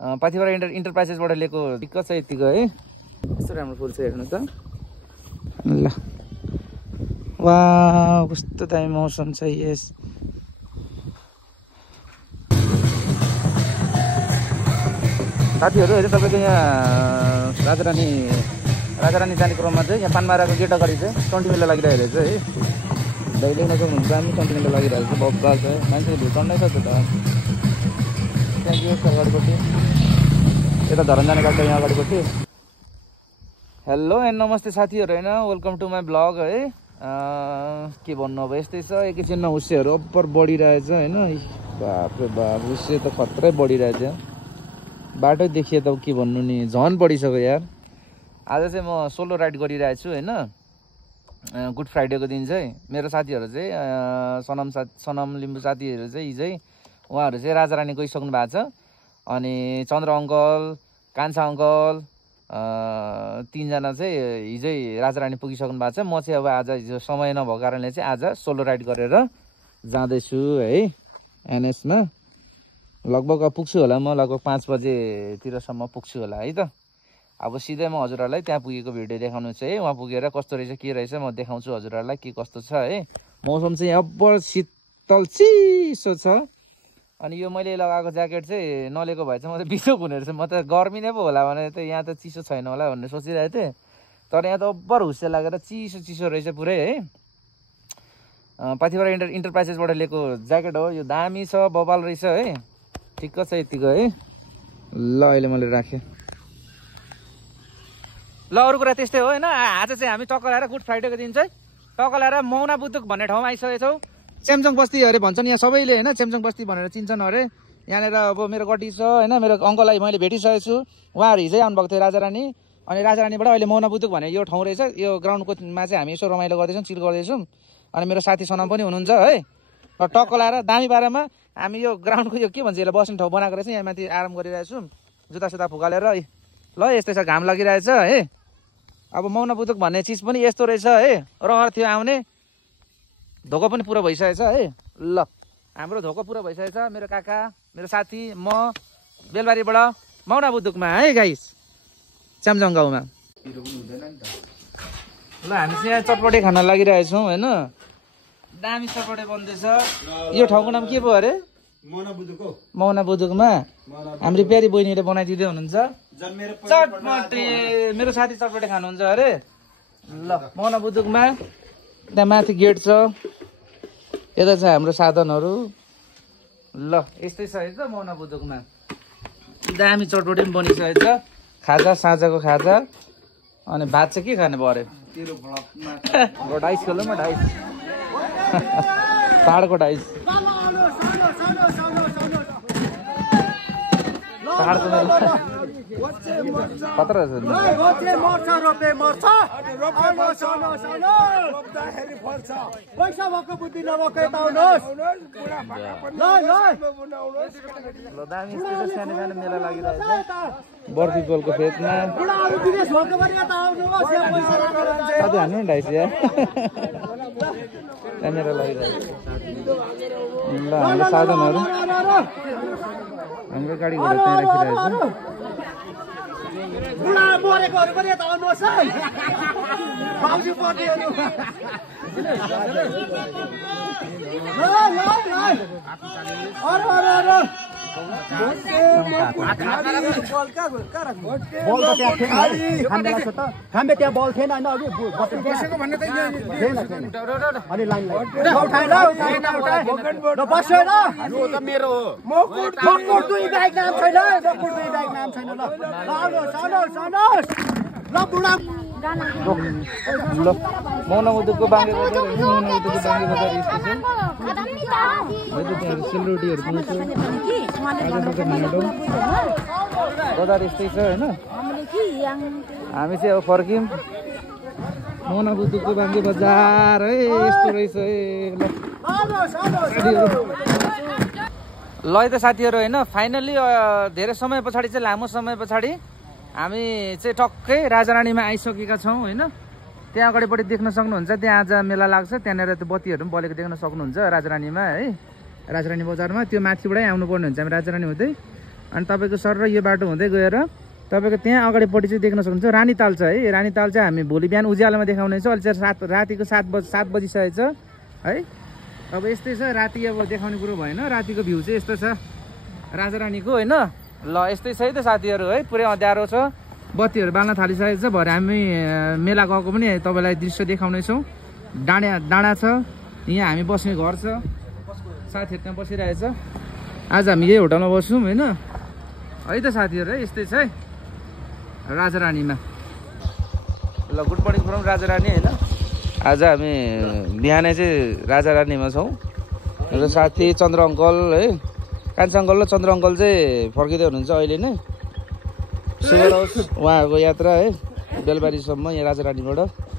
पाथिभरा इन्टरप्राइजेसबाट लिएको टिक्क छ यतिको है। कस्तो राम्रो फुल छ हेर्नु त ल। वाह कस्तो दामी मौसम छ यस। साथीहरू हेर्नु तपाईँको यहाँ राजारानी जाने क्रममा चाहिँ यहाँ पानमाराको गेट अगाडि चाहिँ चण्डी मेला लागिरहेको रहेछ है। दैले नसक्नुहुन्छ दामी चण्डी मेला लागिरहेको छ बब्बाल छ मान्छेले भिड चढ्नै सक्छ त। त्यहाँ गेट छ अगाडिपट्टि यता धरन जाने बाटो यहाँ अगाडिपट्टि। हेलो एन्ड नमस्ते साथीहरू होइन वेलकम टु माई ब्लग है। के भन्नु अब यस्तै छ एकैछिनमा हुस्सेहरू अब्बर बढिरहेछ होइन। बाफ्रे बाफ हुस्से त खत्रै बढिरहेछ बाटो देखिए त के भन्नु नि झन् बढिसक्यो यार। आज चाहिँ म सोलो राइड गरिरहेको छु होइन। गुड फ्राइडेको दिन चाहिँ मेरो साथीहरू चाहिँ सनम लिम्बू साथीहरू चाहिँ हिजै उहाँहरू चाहिँ राजारानी गइसक्नु भएको छ। अनि चन्द्र अङ्कल कान्छा अङ्कल तीनजना चाहिँ हिजै राजारानी पुगिसक्नु भएको छ। म चाहिँ अब आज हिजो समय नभएको कारणले चाहिँ आज सोलो राइड गरेर जाँदैछु है एनएसमा। लगभग पुग्छु होला म लगभग 5 बजेतिरसम्म पुग्छु होला है त। अब सिधै म हजुरहरूलाई त्यहाँ पुगेको भिडियो देखाउनु छ है। वहाँ पुगेर कस्तो रहेछ के रहेछ म देखाउँछु हजुरहरूलाई के कस्तो छ है। मौसम चाहिँ अब्बर शीतल चिसो छ। अनि यो मैले लगाएको ज्याकेट चाहिँ नलिएको भए चाहिँ म त बिसोक हुने रहेछ। म त गर्मी नै पो होला भने त यहाँ त चिसो छैन होला भन्ने सोचिरहेको थिएँ। तर यहाँ त अब्बर हुस्से लागेर चिसो चिसो रहेछ पुरै है। पाथिभरा इन्टरप्राइजेसबाट लिएको ज्याकेट हो यो। दामी छ बबाल रहेछ है। ठिक्क छ यतिको है ल। अहिले मैले राखेँ ल। अरू कुरा त्यस्तै हो होइन। आज चाहिँ हामी टक्क ल्याएर गुड फ्राइडेको दिन चाहिँ टक्क ल्याएर मौना बुद्धुक भन्ने ठाउँमा आइसकेको छौँ। च्याम्चङ बस्ती अरे भन्छन् यहाँ सबैले होइन। च्याम्चङ बस्ती भनेर चिन्छन् अरे। यहाँनिर अब मेरो गटी छ होइन। मेरो अङ्कललाई मैले भेटिसकेको छु। उहाँहरू हिजै आउनुभएको थियो राजारानी। अनि राजारानीबाट अहिले मौना बुद्धुक भन्ने यो ठाउँ रहेछ। यो ग्राउन्डकोमा चाहिँ हामी यसो रमाइलो गर्दैछौँ चिल गर्दैछौँ। अनि मेरो साथी सनम पनि हुनुहुन्छ है। र टक्क ल्याएर दामी बारेमा हामी यो ग्राउन्डको यो के भन्छ यसलाई बस्ने ठाउँ बनाएको रहेछ। यहाँ माथि आराम गरिरहेको छौँ जुत्ता फुकालेर ल। यस्तै छ घाम लागिरहेछ है। अब मौना बुद्धुक भन्ने चिज पनि यस्तो रहेछ है। रहर थियो आउने धोको पनि पुरा भइसकेछ है ल। हाम्रो धोको पुरा भइसकेछ। मेरो काका मेरो साथी म बेलबारीबाट मौना बुद्धुकमा है गाइस च्याम्चङ गाउँमा। ल हामी चाहिँ यहाँ चटपटे खान लागिरहेछौँ होइन। दामी चटपटे बन्दैछ। यो ठाउँको नाम के पो अरे मौना बुद्धुकमा। हाम्रो प्यारी बहिनीले बनाइदिँदै हुनुहुन्छ चटपटे। मेरो साथी चटपटे खानुहुन्छ अरे ल। मौना बुद्धुकमा त्यहाँ माथि गेट छ यता छ हाम्रो साधनहरू ल। यस्तै छ है त मौना बुद्धुकमा। दामी चटपटे पनि बनिसकेको छ। खाजा साँझको खाजा अनि भात चाहिँ के खाने भयो अरे डाइस खोल्नु म डाइस पाहाडको डाइस खतरा छ। सानो मेला लागिरहेछ बर्फी पोलको फेदमा। साथी हान्नु नि डाइस यहाँ मेला लागिरहेछ ल। हाम्रो साधनहरू हाम्रो गाडी घोडा त्यहाँ राखिरहेछ। खाम्बे त्यहाँ बल थिएन होइन अघि मेरो ल मौना बुद्धुकको बाङ्गे बजार होइन। मौना बुद्धुकको बाङ्गे बजार यस्तो छ है त। त्यहाँ सेलरोटीहरू पाउँछ बजार यस्तै छ होइन। हामी चाहिँ अब फर्क्यौँ मौना बुद्धुकको बाङ्गे बजार है यस्तो रहेछ है ल। है त साथीहरू होइन फाइनल्ली धेरै समय पछाडि चाहिँ लामो समय पछाडि हामी चाहिँ टक्कै राजारानीमा आइसकेका छौँ होइन। त्यहाँ अगाडिपट्टि देख्न सक्नुहुन्छ त्यहाँ आज मेला लाग्छ। त्यहाँनिर त्यो बत्तीहरू पनि बलेको देख्न सक्नुहुन्छ राजारानीमा है। राजारानी बजारमा त्यो माथिबाटै आउनुपर्ने हुन्छ हामी राजारानी हुँदै। अनि तपाईँको सर र यो बाटो हुँदै गएर तपाईँको त्यहाँ अगाडिपट्टि चाहिँ देख्न सक्नुहुन्छ रानीताल छ है। रानीताल चाहिँ हामी भोलि बिहान उज्यालोमा देखाउने छौँ। अहिले चाहिँ रातिको 7 बजिसकेको छ है। अब यस्तै छ राति, अब देखाउने कुरो भएन। रातिको भ्यू चाहिँ यस्तो छ राजारानीको होइन। ल यस्तै छ है त साथीहरू है, पुरै अँध्यारो छ, बत्तीहरू बाल्न थालिसकेको छ। भरे हामी मेला गएको पनि तपाईँलाई दृश्य देखाउनेछौँ। डाँडा छ, यहाँ हामी बस्ने घर छ, साथीहरू त्यहाँ बसिरहेछ। आज हामी यही होटलमा बस्छौँ होइन है त साथीहरू है। यस्तै छ है राजारानीमा। ल गुड मर्निङ फ्रम राजारानी होइन। आज हामी बिहानै चाहिँ राजारानीमा छौँ। मेरो साथी चन्द्र अङ्कल है, कान्छा अङ्कल र चन्द्र अङ्कल चाहिँ फर्किँदै हुनुहुन्छ अहिले नै। शुभ रहोस् उहाँहरूको यात्रा है बेलबारीसम्म यहाँ राजारानीबाट।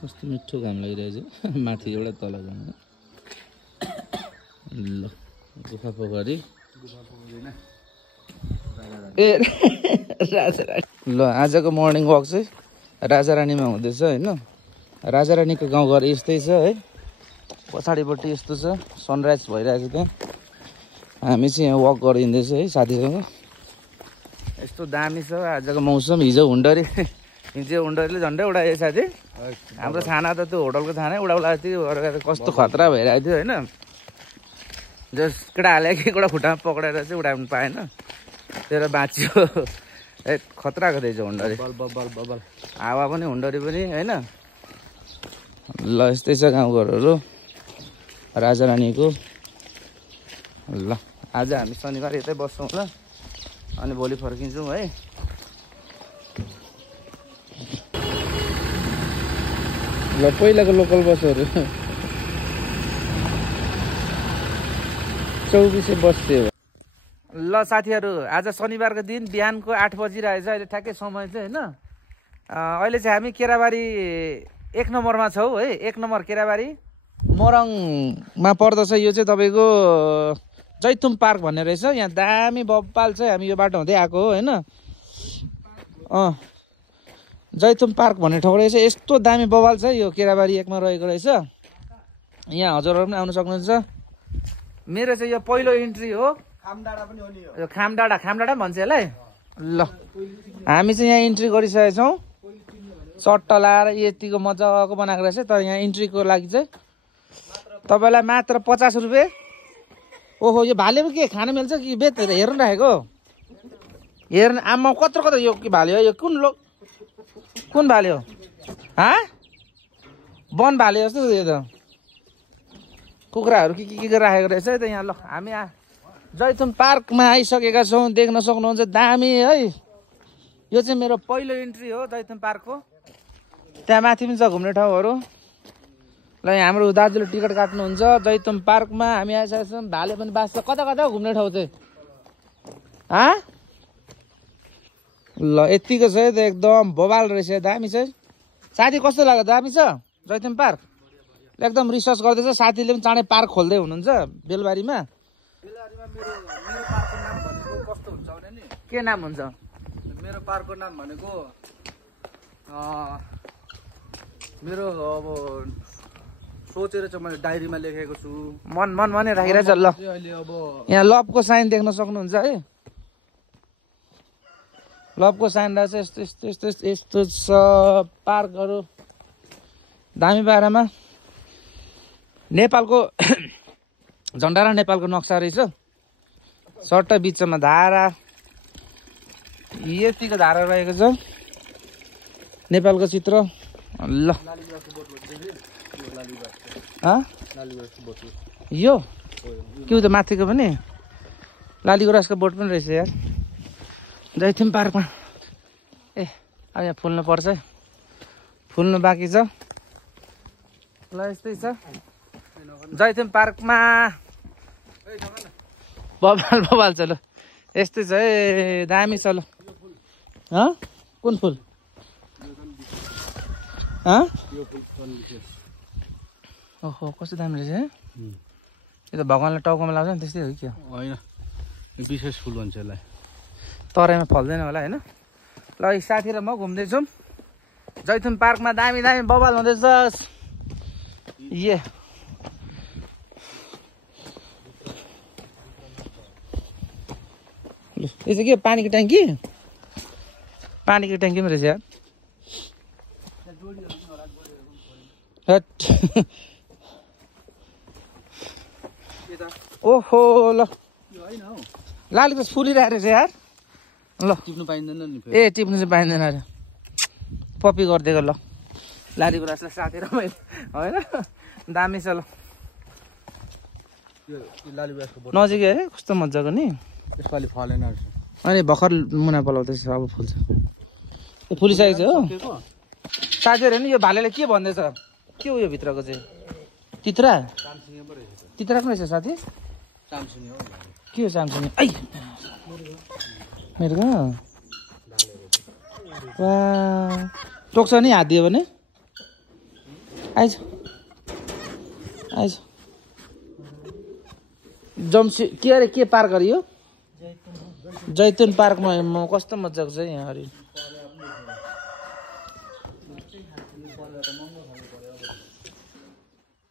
कस्तो मिठो घाम लागिरहेछ माथि एउटा तल घाम। ल गुफा पोखरी ए राजारानी। ल आजको मर्निङ वक चाहिँ राजारानीमा हुँदैछ होइन। राजारानीको गाउँघर यस्तै छ है, पछाडिपट्टि यस्तो छ, सनराइज भइरहेको छ त्यहाँ। हामी चाहिँ यहाँ वक गरिँदैछ है साथीसँग। यस्तो दामी छ आजको मौसम। हिजो हुन्डरीले झन्डै उडायो साथी। हाम्रो छाना त त्यो होटलको छानै उडाउला थियो, कस्तो खतरा भइरहेको थियो होइन। जस केटा हाले कि एउटा खुट्टामा पक्रेर चाहिँ उडाउनु पाएन, तेरो बाँच्यो। ए खतरा खतै छ हुन्डरी, हावा पनि हुन्डरी पनि होइन। ल यस्तै छ गाउँघरहरू राजारानीको। ल आज हामी शनिबार यतै बस्छौँ ल, अनि भोलि फर्किन्छौँ है। ल पहिलाको लोकल बसहरू 24 बस थियो। ल साथीहरू आज शनिबारको दिन बिहानको 8 बजिरहेछ अहिले ठ्याक्कै समय चाहिँ होइन। अहिले चाहिँ हामी केराबारी 1 नम्बरमा छौँ है। 1 नम्बर केराबारी मोरङमा पर्दछ। यो चाहिँ तपाईँको जैतुम पार्क भन्ने रहेछ। यहाँ दामी बब्बाल चाहिँ हामी यो बाटो हुँदै आएको हो होइन। जैतुम पार्क भन्ने ठाउँ रहेछ। यस्तो दामी बवाल छ यो केराबारी 1 मा रहेको रहेछ। यहाँ हजुरहरू पनि आउन सक्नुहुन्छ। मेरो चाहिँ यो पहिलो इन्ट्री हो। खामडाँडा पनि हो नि यो खामडाँडा भन्छ यसलाई। ल हामी चाहिँ यहाँ इन्ट्री गरिसकेका छौँ। चट्ट लाएर यतिको मजाको बनाएको रहेछ। तर यहाँ इन्ट्रीको लागि चाहिँ तपाईँलाई मात्र 50 रुपियाँ। ओहो यो भाले पो के खानु मिल्छ कि बेच हेर्नु राखेको हेर्नु। आमा कत्रो यो के भाले हो यो? कुन भाले हो? वन भाले जस्तो यो त। कुखुराहरू के राखेको रहेछ है त यहाँ। ल हामी जैतुम पार्कमा आइसकेका छौँ। देख्न सक्नुहुन्छ दामी है। यो चाहिँ मेरो पहिलो इन्ट्री हो जैतुम पार्कको। त्यहाँ माथि पनि छ घुम्ने ठाउँहरू। ल यहाँ हाम्रो दाजुले टिकट काट्नुहुन्छ जैतुम पार्कमा। हामी आइसकेका छौँ। भाले पनि बाँच्छ। कता घुम्ने ठाउँ चाहिँ ल यतिको छ है त। एकदम बवाल रहेछ, दामी छ। साथी कस्तो लाग्यो? दामी छ जैतुम पार्क। एकदम रिसर्च गर्दैछ साथीले पनि। चाँडै पार्क खोल्दै हुनुहुन्छ बेलबारीमा। मेरो पार्कको नाम भनेको कस्तो हुन्छ भने नि, के नाम हुन्छ? मेरो पार्कको नाम भनेको मेरो अब सोचेर चाहिँ मैले डायरीमा लेखेको छु। मन राखिरहेछ। ल अहिले अब यहाँ लभको साइन देख्न सक्नुहुन्छ है। लभको साइन रहेछ। यस्तो छ पार्कहरू दामी पारामा। नेपालको झन्डा र नेपालको नक्सा रहेछ। सट्ट बिचमा धारा, यतिको धारा रहेको छ नेपालको चित्र। ल यो के हो त माथिको पनि? लालीगुराँसको बोट पनि रहेछ यार जैतुम पार्कमा। ए अब यहाँ फुल्नु पर्छ है, फुल्नु बाँकी छ। ल यस्तै छ जैतुम पार्कमा। बबाल छ। ल यस्तै छ है, दामी छ। ल कुन फुल? ओहो कस्तो दामी रहेछ है। यो त भगवान्ले टाउकोमा लाउँछ नि त्यस्तै हो कि? होइन विशेष फुल भन्छ यसलाई। तराईमा फल्दैन होला होइन। ल साथी र म घुम्दैछौँ जैतुन पार्कमा। दामी दामी बवाल हुँदैछ। यो चाहिँ के पानीको ट्याङ्की? पानीको ट्याङ्की पनि रहेछ यार। ओहो ल लाली त फुलिरहेको रहेछ यार। ल टिप्नु पाइँदैन नि। ए टिप्नु चाहिँ पाइँदैन अरे। पपी गरिदिएको ल लालीको रसलाई साथेर मैले होइन। दामी छ ल। लाली गुराँसको बोट नजिकै अरे कस्तो मजाको नि। यसको अलि फलेन रहेछ। अनि भर्खर मुना पलाउँदैछ अब फुल्छ। यो फुलिसकेको छ हो। साथीहरू नि यो भालेले के भन्दैछ? के हो यो भित्रको चाहिँ? तित्रा? तित्रा पनि रहेछ साथी? के हो सामसिङ? ऐ मेरो कहाँ वा टोक्छ नि हात दियो भने? आइज आइज जम्सी के अरे के पार्क अरे यो? जैतुन पार्कमा म कस्तो मजाको छ यहाँ अरे।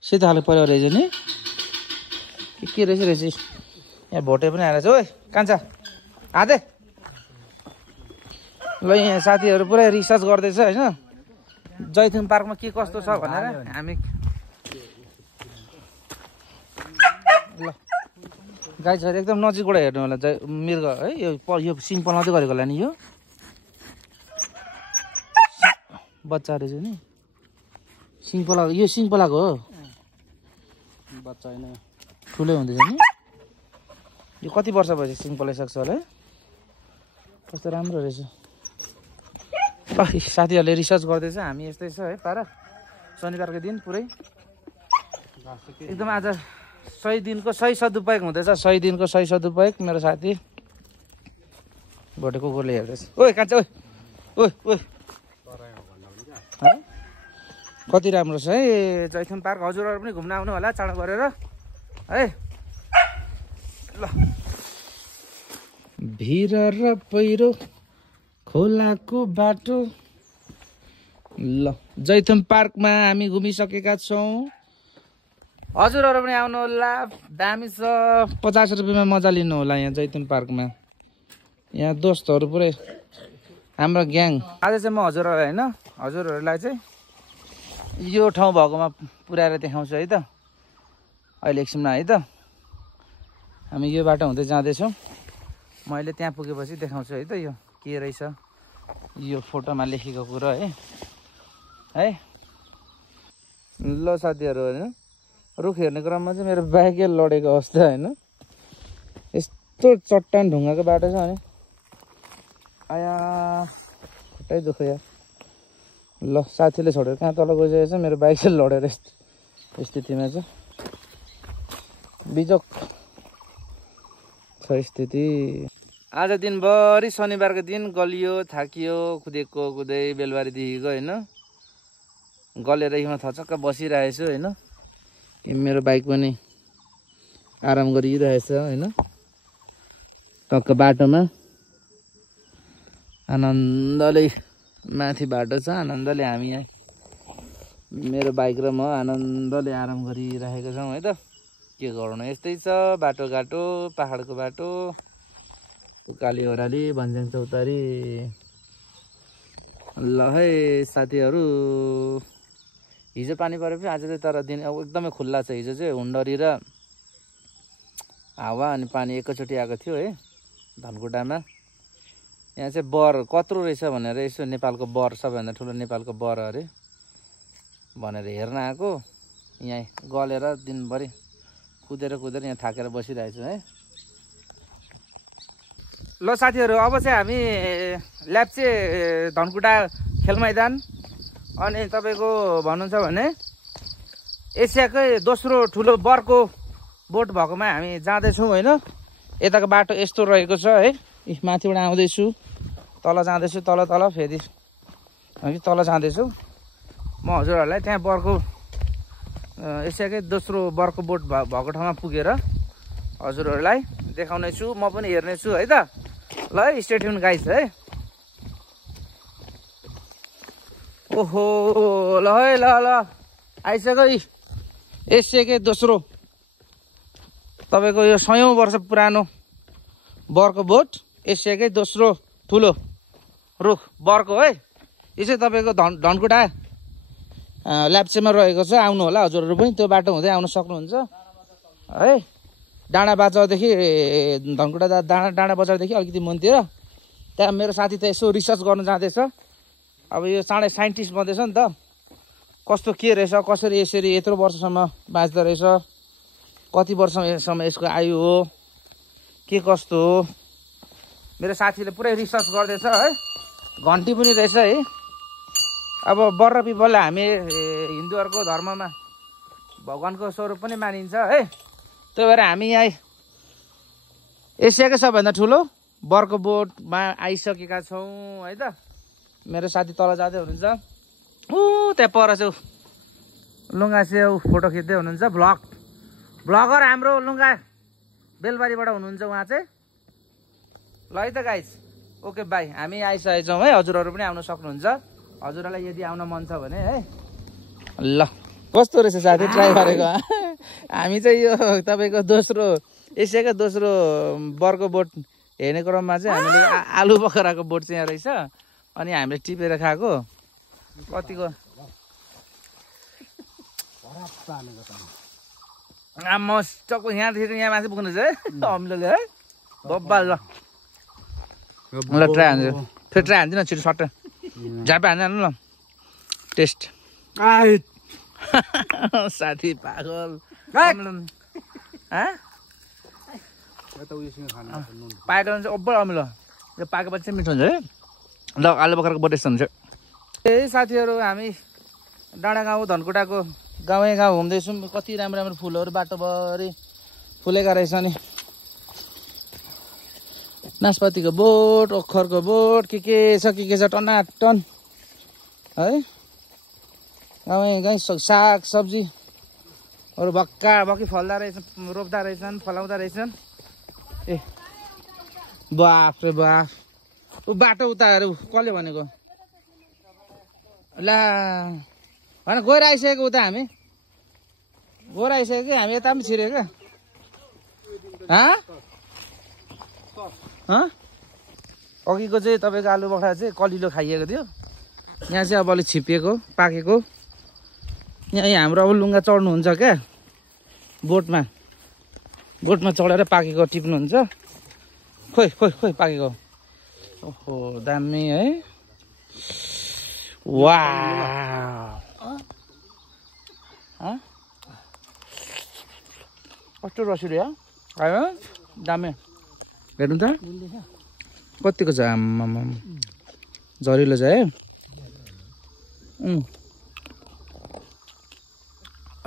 सेतो खाले पर्यो रहेछ नि। के रहेछ रहेछ यहाँ भोटे पनि आएर छ। ओइ कान्छा हाते ल। यहाँ साथीहरू पुरै रिसर्च गर्दैछ होइन जैतुन पार्कमा के कस्तो छ भनेर। हामी ल गाई छ एकदम नजिकबाट हेर्नु होला। मृग है यो सिङ पलाउँदै गरेको होला नि। यो बच्चा रहेछ नि। सिङ पलाएको यो सिङ पलाएको हो बच्चा होइन ठुलै हुँदैछ नि। यो कति वर्ष भएपछि सिङ पलाइसक्छ होला है। कस्तो राम्रो रहेछ। ल साथीहरूले रिसर्च गर्दैछ। हामी यस्तै छ है पारा। शनिबारको दिन पुरै एकदम आज सही दिनको सही सदुपयोग हुँदैछ। सही दिनको सही सदुपयोग। मेरो साथी भोटे कुकुरले हेर्दैछ। ओइ कान्छ ओइ ओइ ओइ कति राम्रो छ है जैतुन पार्क। हजुरहरू पनि घुम्न आउनु होला चाँडो गरेर है। ल भिर र पहिरो खोलाको बाटो। ल जैतुन पार्कमा हामी घुमिसकेका छौँ। हजुरहरू पनि आउनु होला। दामी छ। 50 रुपियाँमा मजा लिनु होला यहाँ जैतुन पार्कमा। यहाँ दोस्तहरू पुरै हाम्रो ग्याङ। आज चाहिँ म हजुरहरूलाई होइन हजुरहरूलाई चाहिँ यो ठाउँ भएकोमा पुऱ्याएर देखाउँछु है त। अहिले एकछिनमा है त हामी यो बाटो हुँदै जाँदैछौँ। मैले त्यहाँ पुगेपछि देखाउँछु है त यो के रहेछ। यो फोटोमा लेखेको कुरा है। ल साथीहरू होइन रुख हेर्ने क्रममा चाहिँ मेरो बाइकै लडेको अवस्था होइन। यस्तो चट्टान ढुङ्गाको बाटो छ भने आया खुट्टै दुख्यो यार। ल साथीले छोडेर कहाँ तल गइसकेको छ। मेरो बाइक चाहिँ लडेर यस्तो स्थितिमा छ। बिजोक छ स्थिति। आज दिनभरि शनिबारको दिन गलियो थाकियो कुदेको कुदै बेलबारीदेखि गयो होइन। गलेर यहीँमा थचक्क बसिरहेछु होइन। मेरो बाइक पनि आराम गरिरहेछ होइन। टक्क बाटोमा आनन्दले माथि बाटो छ। आनन्दले हामी यहाँ मेरो बाइक र म आनन्दले आराम गरिरहेको छौँ है त। के गर्नु यस्तै छ बाटोघाटो। पहाडको बाटो उकाली ओह्राली भन्ज्याङ चौतारी। ल है साथीहरू हिजो पानी परेपछि आज चाहिँ तर दिन एकदमै खुल्ला छ। हिजो चाहिँ हुन्डरी र हावा अनि पानी एकैचोटि आएको थियो है धनकुटामा। यहाँ चाहिँ बर कत्रो रहेछ भनेर यसो नेपालको बर सबैभन्दा ठुलो नेपालको बर अरे भनेर हेर्न आएको। यहाँ गलेर दिनभरि कुदेर यहाँ थाकेर बसिरहेछु है। ल साथीहरू अब चाहिँ हामी ल्याप्चे धनकुटा खेल मैदान अनि तपाईँको भन्नुहुन्छ भने एसियाकै दोस्रो ठुलो बरको बोट भएकोमा हामी जाँदैछौँ होइन। यताको बाटो यस्तो रहेको छ है। माथिबाट आउँदैछु तल जाँदैछु तल फेरि कि तल जाँदैछु म हजुरहरूलाई। त्यहाँ बरको एसियाकै दोस्रो बरको बोट भएको ठाउँमा पुगेर हजुरहरूलाई देखाउने छु, म पनि हेर्ने छु है त। ल है स्टे ट्युन गाइस है। ओहो ल है ल ल आइसक्यो एसियाकै दोस्रो तपाईँको यो 100औं वर्ष पुरानो बरको बोट, एसियाकै दोस्रो ठुलो रुख बरको है। यो चाहिँ तपाईँको धनकुटा ल्याप्चेमा रहेको छ। आउनु होला हजुरहरू पनि, त्यो बाटो हुँदै आउन सक्नुहुन्छ है। डाँडा बजारदेखि धनकुटा डाँडा बजारदेखि अलिकति मुनतिर। त्यहाँ मेरो साथी त यसो रिसर्च गर्न जाँदैछ। अब यो चाँडै साइन्टिस्ट बन्दैछ नि त, कस्तो के रहेछ, कसरी यसरी यत्रो वर्षसम्म बाँच्दो रहेछ, कति वर्षसम्म यसको आयु हो, के कस्तो हो। मेरो साथीले पुरै रिसर्च गर्दैछ है। घन्टी पनि रहेछ है। अब बर पिपललाई हामी हिन्दूहरूको धर्ममा भगवानको स्वरूप पनि मानिन्छ है। त्यही भएर हामी यहाँ एसियाकै सबभन्दा ठुलो बरको बोटमा आइसकेका छौँ है त। मेरो साथी तल जाँदै हुनुहुन्छ, त्यहाँ पर चाहिँ लुङ्गा चाहिँ फोटो खिच्दै हुनुहुन्छ। भ्लगर हाम्रो लुङ्गा बेलबारीबाट हुनुहुन्छ उहाँ चाहिँ। ल है त गाइस, ओके बाई। हामी आइसकेका छौँ है, हजुरहरू पनि आउन सक्नुहुन्छ हजुरहरूलाई यदि आउन मन छ भने है। ल कस्तो रहेछ साथी ट्राई गरेको। हामी चाहिँ यो तपाईँको दोस्रो एसियाकै दोस्रो बरको बोट हेर्ने क्रममा चाहिँ हामीले आलु बखराको बोट चाहिँ यहाँ रहेछ। अनि हामीले टिपेर खाएको कतिको मस्टको यहाँदेखि यहाँ माथि पुग्नु छ है अमिलोले है। बब्बा ल ल ट्राई हान्छु, फेरि ट्राई हान्छु न छिटो सट्ट झापा हान्नु ल। टेस्ट साथी पागल पाकेको चाहिँ ओभर अमिलो, यो पाकेपछि चाहिँ मिठो हुन्छ है। ल आलु बखराको बोट यस्तो हुन्छ। ए साथीहरू हामी डाँडा गाउँ धनकुटाको गाउँ घुम्दैछौँ। कति राम्रो राम्रो फुलहरू बाटोभरि फुलेका रहेछ नि। नास्पातीको बोट, ओखरको बोट, के छ टनाटन है। गाउँ साग सब्जीहरू भक्का भक्की फल्दा रहेछन्, रोप्दा रहेछन्, फलाउँदा रहेछन्। ए बाफ रे बाफ, ऊ बाटो उताहरू कसले भनेको ला होइन गएर आइसकेको उता हामी गएर आइसक्यो कि हामी यता पनि छिर्यो क्या। अघिको चाहिँ तपाईँको आलु बखरा चाहिँ कलिलो खाइएको थियो। यहाँ चाहिँ अब अलिक छिपिएको पाकेको। यहाँ हाम्रो अब लुङ्गा चढ्नुहुन्छ क्या, बोटमा चढेर पाकेको टिप्नुहुन्छ। खोइ पाकेको। ओहो दामी है। वाह कस्तो रसिलो या आयो दामी। हेर्नु त कतिको छ, आम्मामा झरिलो छ है।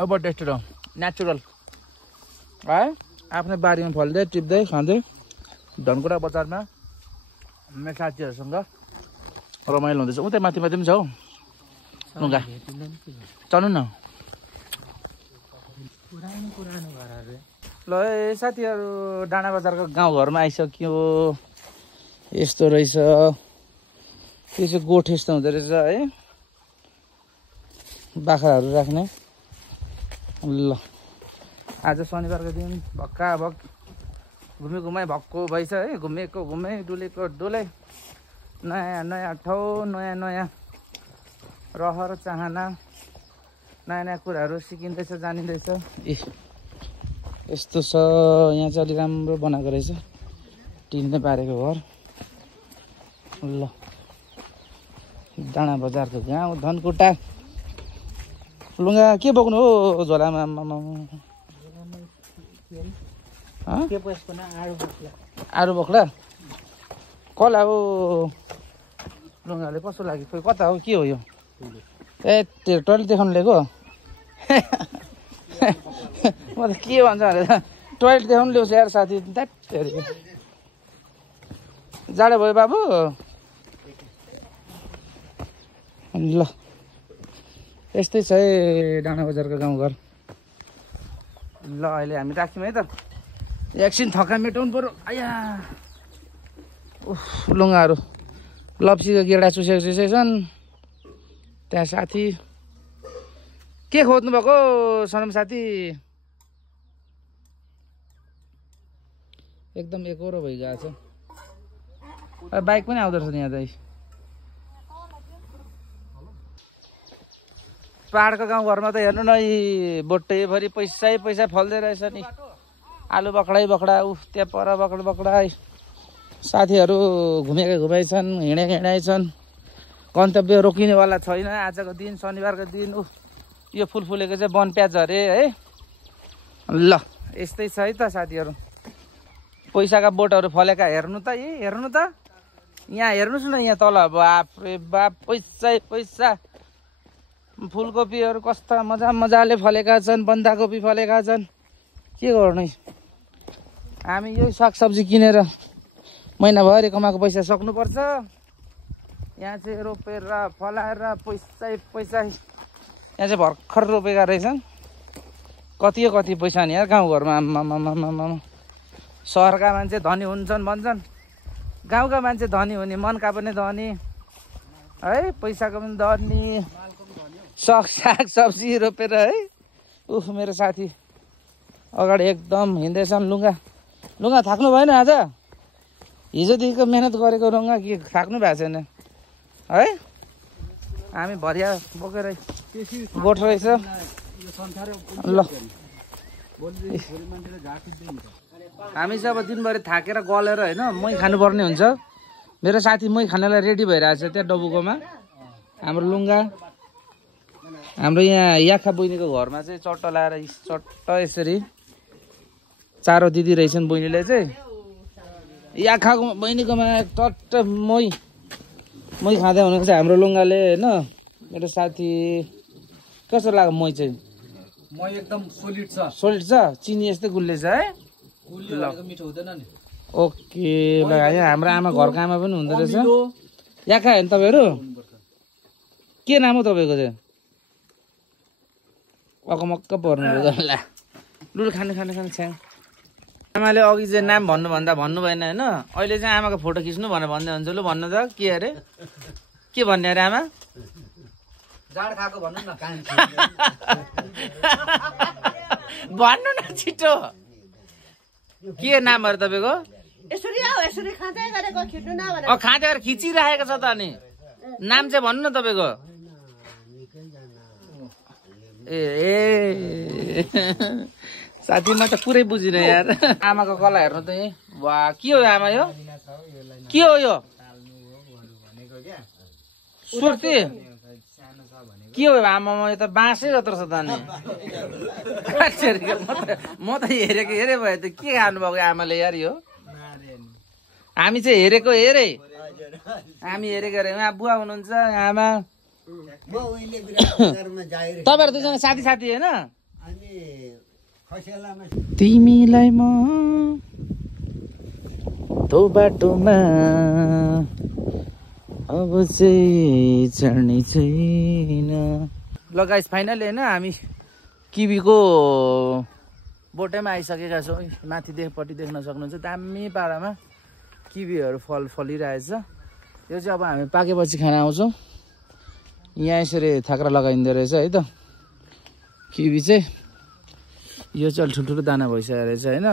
अब टेस्टेड हो, नेचुरल है। आफ्नै बारीमा फल्दै टिप्दै खाँदै धनकुटा बजारमा मेरो साथीहरूसँग रमाइलो हुँदैछ। उतै माथि पनि छ हौ लुङ्गा, चल्नु न। ल है साथीहरू डाँडा बजारको गाउँघरमा आइसक्यो। यस्तो रहेछ, यो चाहिँ गोठ यस्तो हुँदो रहेछ है, बाख्राहरू राख्ने। ल आज शनिबारको दिन भक्का भक् घुमाइ भक्को भइछ है। घुमेँ डुलेको डुलै। नयाँ ठाउँ, नयाँ रहर चाहना, नयाँ कुराहरू सिकिँदैछ, जानिँदैछ। ए यस्तो छ, यहाँ चाहिँ अलि राम्रो बनाएको रहेछ, टिनले पारेको घर। ल डाँडा बजारको गाउँ धनकुटा। लुङ्गा के बोक्नु हो झोलामा? आरू बोक्ला कसलाई हो? लुङ्गाले कस्तो लाग्यो? खोइ कता हो, के हो यो? ए त्यो टोइलेट देखाउनु लिएको। म त के भन्छ भनेर टोइलेट देखाउनु ल्याउँछ यार साथी। जाडो भयो बाबु। ल यस्तै छ है डाँडा बजारको गाउँघर। ल अहिले हामी राख्यौँ है त। एकछिन थका मेटाउनु पर्यो आया उफ लुगाहरू लप्सीको गेडा चुसेछन् त्यहाँ साथी के खोज्नु भएको सनम साथी एकदम एकरो भइगएको छ बाइक पनि आउँदो रहेछ यहाँ चाहिँ पहाडको गाउँघरमा त हेर्नु न बोट्टैभरि पैसा फल्दै रहेछ नि आलु बकडा उफ त्यहाँ पर बकडा साथीहरू घुमाइछन् हिँडाइछन् गन्तव्य रोकिनेवाला छैन आजको दिन शनिबारको दिन उफ यो फुल फुलेको चाहिँ वन प्याज अरे है ल यस्तै छ है त साथीहरू पैसाका बोटहरू फलेका हेर्नु त यहाँ हेर्नुहोस् न यहाँ तल बापरे बाप पैसा फुलकोपीहरू कस्ता मजाले फलेका छन् बन्दाकोपी फलेका छन् के गर्नु हामी यो सागसब्जी किनेर महिनाभरि कमाएको पैसा सक्नुपर्छ यहाँ चाहिँ रोपेर फलाएर पैसा यहाँ चाहिँ भर्खर रोपेका रहेछन् कति पैसा नि यार गाउँघरमा आम्मामामामा सहरका मान्छे धनी हुन्छन् भन्छन् गाउँका मान्छे धनी हुने मनका पनि धनी है पैसाको पनि धनी साग सब्जी रोपेर है उफ मेरो साथी अगाडि एकदम हिँड्दैछन् लुगा थाक्नु भएन आज हिजोदेखिको मेहनत गरेको लुगा के थाक्नु भएको छैन है हामी भरिया बोकेर गोठ रहेछ ल हामी चाहिँ अब दिनभरि थाकेर गलेर होइन मै खानुपर्ने हुन्छ मेरो साथी मै खानलाई रेडी भइरहेछ त्यहाँ डबुकोमा हाम्रो लुगा हाम्रो यहाँ याखा बहिनीको घरमा चाहिँ चट्ट लाएर चट्ट यसरी चारो दिदी रहेछन् बहिनीले चाहिँ याखाको बहिनीकोमा चट्ट मै खाँदै हुनुहुन्छ हाम्रो लुगाले होइन मेरो साथी कस्तो लाग्यो मै चाहिँ मै एकदम सोलिड छ चिनी यस्तै गुल्ले छ है मिठो हुँदैन नि ओके ल यहाँ हाम्रो आमा घरको आमा पनि हुँदो रहेछ याखा होइन तपाईँहरू के नाम हो तपाईँको चाहिँ अकमक्क पर्नु ल लुल खाने छ्याङ आमाले अघि चाहिँ नाम भन्नुभन्दा भन्नु भएन होइन अहिले चाहिँ आमाको फोटो खिच्नु भनेर भन्दै हुन्छ लु भन्नु त के अरे के भन्ने अरे आमा जाड खाएको भन्नु न भन्नु न छिटो के नामहरू तपाईँको खाँदै गरेर खिचिराखेको छ त अनि नाम चाहिँ भन्नु न तपाईँको ए साथी म त पुरै बुझिनँ यार आमाको कला हेर्नु त वाह के हो आमा यो के हो यो सुर्ती के हो आमामा यो त बाँसै जत्रो छ त अनि म त हेरेको हेरे भयो त के खानुभएको आमाले यार यो हामी चाहिँ हेरे हामी हेरेको अरे उहाँ बुवा हुनुहुन्छ आमा तपाईँहरू दुईजना साथी होइन तिमीलाई म तो बाटोमा अब चाहिँ चढ्ने छैन ल गाइस फाइनली होइन हामी किवीको बोटेमा आइसकेका छौँ माथि देखपट्टि देख्न सक्नुहुन्छ दामी पारामा किवीहरू फलिरहेछ यो चाहिँ अब हामी पाकेपछि खान आउँछौँ यहाँ यसरी थाक्रा लगाइँदो रहेछ है त किवी चाहिँ यो चाहिँ अलि ठुल्ठुलो दाना भइसकेको रहेछ होइन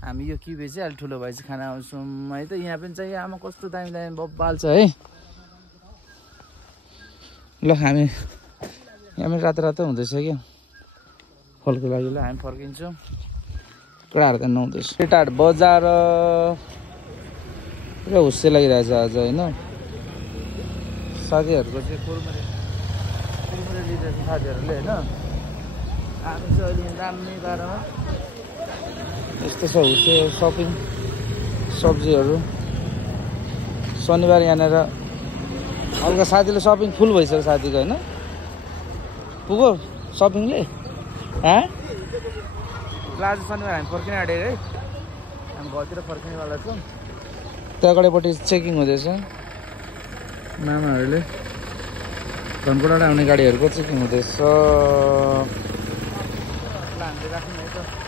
हामी यो किवी चाहिँ अलि ठुलो भएपछि खाना आउँछौँ है त यहाँ पनि चाहिँ आमा कस्तो दामी बब्बाल छ है ल हामी यहाँ पनि रातो हुँदैछ क्या फलको लागि ल हामी फर्किन्छौँ केटाहरू त नुहाउँदैछ केटाहरू बजार पुरा हुस्से लागिरहेछ आज होइन साथीहरूको चाहिँ कुरमुरे लिँदैछ साथीहरूले होइन हामी चाहिँ अहिले दामी बाह्रमा यस्तो छ हुस्से सपिङ सब्जीहरू शनिबार यहाँनिर हल्का साथीले सपिङ फुल भइसक्यो साथीको होइन पुग्यो सपिङले आज शनिबार हामी फर्किन आँटेको है हामी घरतिर फर्किनेवाला छौँ त्यहाँ अगाडिपट्टि चेकिङ हुँदैछ मामाहरूले धनकुटाबाट आउने गाडीहरूको चेकिङ हुँदैछ हामीले राख्नु है त